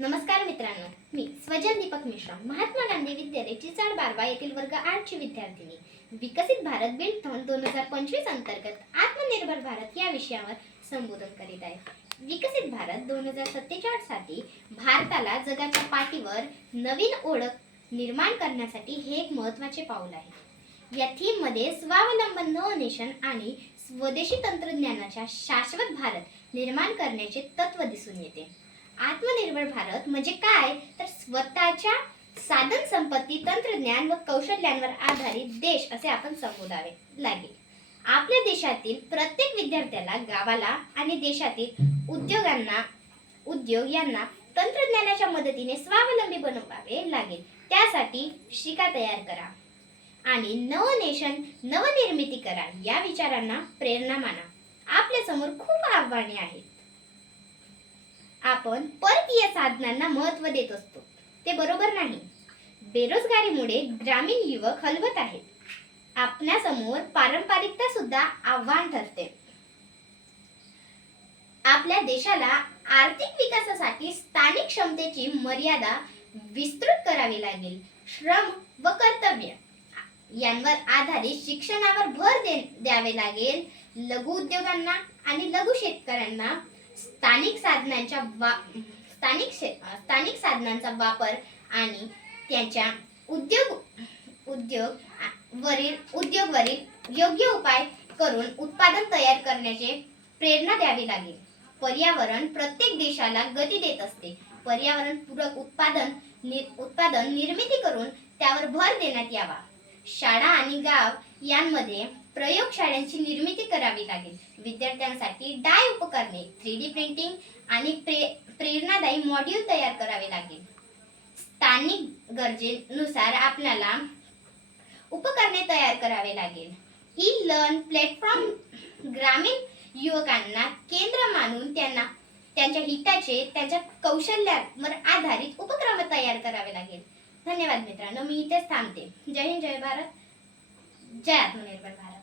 नमस्कार मित्रांनो, मी स्वजल दीपक मिश्रा, महात्मा गांधी विद्यालय चिचाड बारवा येथील वर्ग 8 ची विद्यार्थिनी. विकसित भारत बिल्डथॉन 2025 अंतर्गत आत्मनिर्भर भारत या विषयावर संबोधन करीत आहे. विकसित भारत 2047 साठी भारताला जगाच्या पाठीवर नवीन ओळख निर्माण करण्यासाठी हे एक महत्त्वाचे पाऊल आहे. या थीम मध्ये स्वावलंबन नो नेशन आणि स्वदेशी तंत्रज्ञानाच्या शाश्वत भारत निर्माण करण्याचे तत्व दिसून येते. आत्मनिर्भर भारत म्हणजे काय, तर स्वतःच्या साधन संपत्ती, तंत्रज्ञान व कौशल्यांवर आधारित देश असे आपण संबोधावे लागेल. आपल्या देशातील प्रत्येक विद्यार्थ्याला, गावाला आणि देशातील उद्योग यांना तंत्रज्ञानाच्या मदतीने स्वावलंबी बनवावे लागेल. त्यासाठी शिका तयार करा आणि नवनेशन, नवनिर्मिती करा या विचारांना प्रेरणा माना. आपल्या समोर खूप आव्हाने आहेत. आपण परकीय साधनांना महत्त्व देत असतो, ते बरोबर नाही. बेरोजगारीमुळे ग्रामीण युवक हलवत आहेत. आपल्यासमोर पारंपरिकता सुद्धा आव्हान ठरते. आपल्या देशाला आर्थिक विकासासाठी स्थानिक क्षमतेची मर्यादा विस्तृत करावी लागेल. श्रम व कर्तव्य यांवर आधारित शिक्षणावर भर द्यावे लागेल. लघु उद्योगांना आणि लघु शेतकऱ्यांना स्थानिक साधनांचा वापर आणि त्यांच्या उद्योगवरील योग्य उपाय करून उत्पादन तयार करण्याचे प्रेरणा द्यावी लागेल. पर्यावरण प्रत्येक देशाला गती देत असते. पर्यावरणपूरक उत्पादन निर्मिती करून त्यावर भर देण्यात यावा. शाळा आणि गाव यांमध्ये प्रयोगशाळांची निर्मिती करावी लागेल. विद्यार्थ्यांसाठी डाय उपकरणे, 3D प्रिंटिंग आणि प्रेरणादायी मॉड्यूल तयार करावे लागेल. स्थानिक गरजेनुसार आपल्याला उपकरणे तयार करावे लागेल. ई-लर्न प्लॅटफॉर्म ग्रामीण युवकांना केंद्र मानून त्यांच्या हिताचे, त्यांच्या कौशल्यावर आधारित उपक्रम तयार करावे लागेल. धन्यवाद मित्रांनो, मी इथेच थांबते. जय हिंद, जय भारत, जय आत्मनिर्भर भारत.